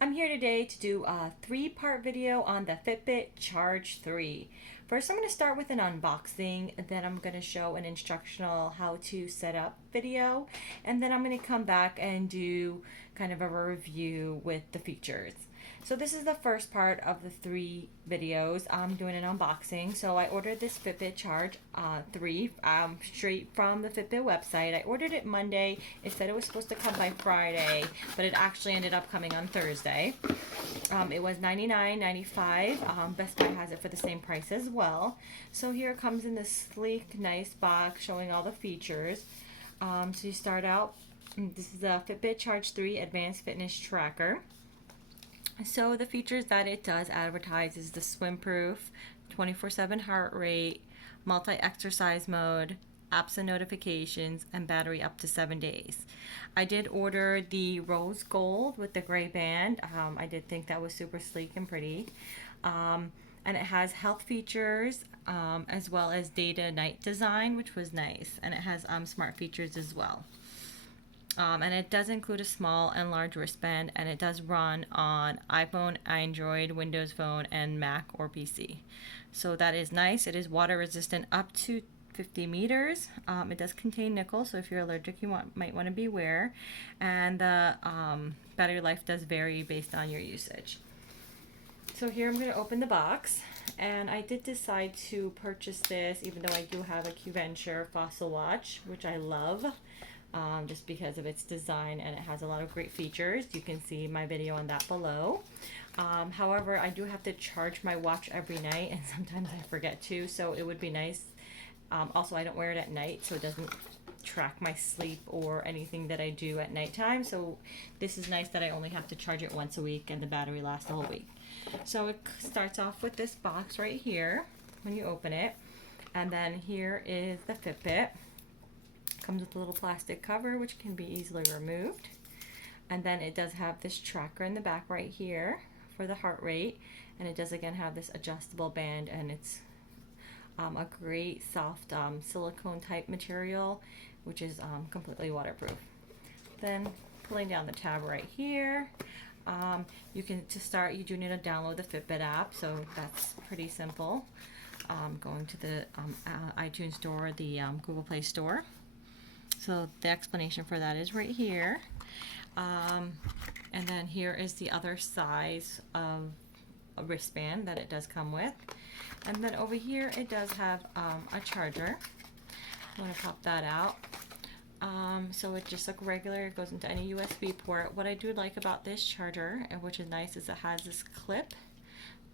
I'm here today to do a three-part video on the Fitbit Charge 3. First, I'm going to start with an unboxing, then I'm going to show an instructional how to set up video, and then I'm going to come back and do kind of a review with the features. So this is the first part of the three videos. I'm doing an unboxing. So I ordered this Fitbit Charge 3 straight from the Fitbit website. I ordered it Monday. It said it was supposed to come by Friday, but it actually ended up coming on Thursday. It was $99.95. Best Buy has it for the same price as well. So here it comes in this sleek, nice box showing all the features. So you start out, this is a Fitbit Charge 3 Advanced Fitness Tracker. So the features that it does advertise is the swim-proof, 24/7 heart rate, multi-exercise mode, apps and notifications, and battery up to 7 days. I did order the rose gold with the gray band. I did think that was super sleek and pretty. And it has health features as well as data night design, which was nice. And it has smart features as well. And it does include a small and large wristband, and it does run on iPhone, Android, Windows Phone, and Mac or PC. So that is nice. It is water resistant up to 50 meters. It does contain nickel, so if you're allergic, you might want to beware. And the battery life does vary based on your usage. So here I'm going to open the box, and I did decide to purchase this, even though I do have a Q-Venture fossil watch, which I love. Just because of its design, and it has a lot of great features. You can see my video on that below. However, I do have to charge my watch every night, and sometimes I forget to, so it would be nice. Also, I don't wear it at night, so it doesn't track my sleep or anything that I do at nighttime. So this is nice that I only have to charge it once a week and the battery lasts the whole week. So it starts off with this box right here when you open it, and then here is the Fitbit. Comes with a little plastic cover which can be easily removed, and then it does have this tracker in the back right here for the heart rate, and it does again have this adjustable band, and it's a great soft silicone type material which is completely waterproof. Then pulling down the tab right here, you can, to start, you do need to download the Fitbit app, so that's pretty simple. Going to the iTunes store, the Google Play Store. So the explanation for that is right here. And then here is the other size of a wristband that it does come with. And then over here it does have a charger. I'm going to pop that out. So it just like regular, it goes into any USB port. What I do like about this charger, which is nice, is it has this clip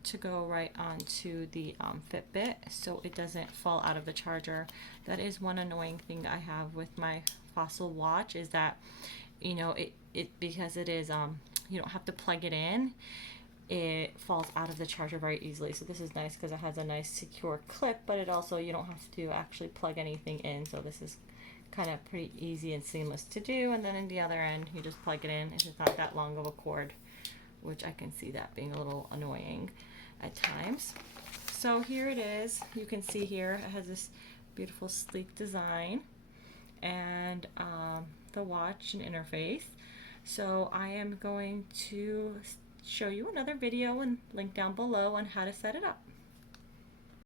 to go right onto the Fitbit, so it doesn't fall out of the charger. That is one annoying thing I have with my fossil watch, is that, you know, it because it is you don't have to plug it in, it falls out of the charger very easily. So this is nice because it has a nice secure clip, but it also, you don't have to actually plug anything in, so this is kind of pretty easy and seamless to do. And then in the other end, you just plug it in. It's not that long of a cord, which I can see that being a little annoying at times. So here it is. You can see here it has this beautiful sleek design, and the watch and interface. So I am going to show you another video and link down below on how to set it up.